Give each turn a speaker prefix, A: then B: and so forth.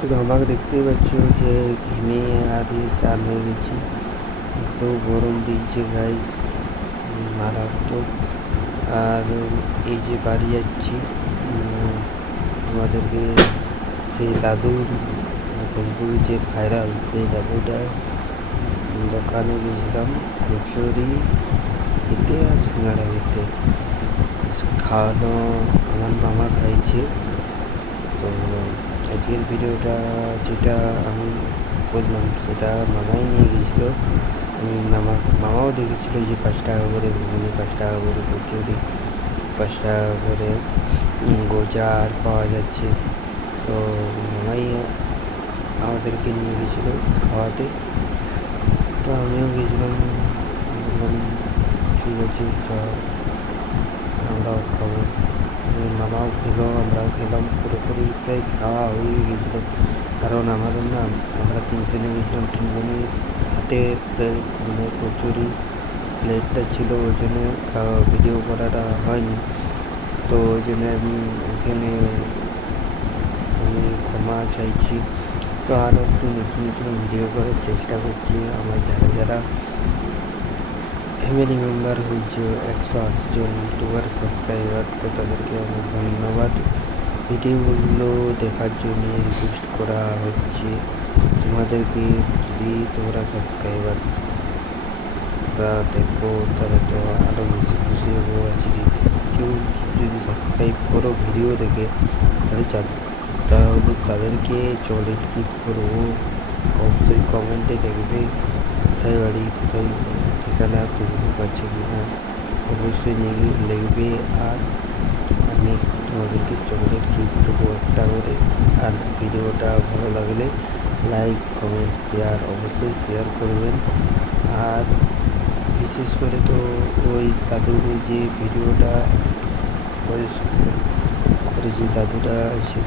A: তো আমাকে দেখতেই পাচ্ছ যে ঘেমে আরে চান হয়ে গেছি। এত গরম দিয়েছে গাইস মারাত্মক। আর এই যে বাড়ি যাচ্ছি উম, তোমাদেরকে সেই দাদুর ফেসবুকে যে ভাইরাল সেই দাদুটা দোকানে গেছিলাম কচুরি খেতে আর সিঙ্গাড়া খেতে। খাওয়ানো আমার মামা খাইছে। তো আজকের ভিডিওটা যেটা আমি করলাম, সেটা মামাই নিয়ে আমি মামা, মামাও দেখেছিল যে পাঁচ টাকা করে ঘুগনি পাঁচ টাকা করে কচুরি পাঁচ টাকা করে গজা আর পাওয়া যাচ্ছে। তো মামাই আমাদেরকে নিয়ে গেছিল খাওয়াতে। তো আমিও গেছিলাম, বললাম, ঠিক আছে চ আমরাও খাব এই মামাও খেলো আমরাও খেলাম পুরোপুরি প্রায় খাওয়া হয়ে গেছিল। কারণ আমাদের না, আমরা তিনজনে গেছিলাম তিনজনই হাতে মানে কচুরি, প্লেটটা ছিল, ওই জন্য খাওয়া ভিডিও করাটা হয়নি। তো ওই জন্য আমি ওখানে আমি ক্ষমা চাইছি। তো আরও একটু নতুন নতুন ভিডিও করার চেষ্টা করছি, আমার যারা যারা ফ্যামিলি মেম্বার হয়েছে একশো আশি জন ইউটিউবার সাবস্ক্রাইবার তো তাদেরকে অনেক ধন্যবাদ। ভিডিওগুলো দেখার জন্য রিকোয়েস্ট করা হচ্ছে। তোমাদেরকে যদি তোমরা সাবস্ক্রাইবার দেখব তাহলে তো আরও বেশি খুশি হব। যদি কেউ যদি সাবস্ক্রাইব করো ভিডিও দেখে, তাহলে তাহলে তাদেরকে চলে কি করব? অবশ্যই কমেন্টে দেখবে। কোথায় বাড়ি, কোথায় ঠিকানা ফেসবুক আছে কি না অবশ্যই লিখবে আর আমি তোমাদেরকে চকলেট গিফট দেবো একটা করে। আর ভিডিওটা ভালো লাগলে লাইক কমেন্ট শেয়ার অবশ্যই শেয়ার করবেন। আর বিশেষ করে তো ওই দাদুর যে ভিডিওটা করে যে দাদুটা ছিল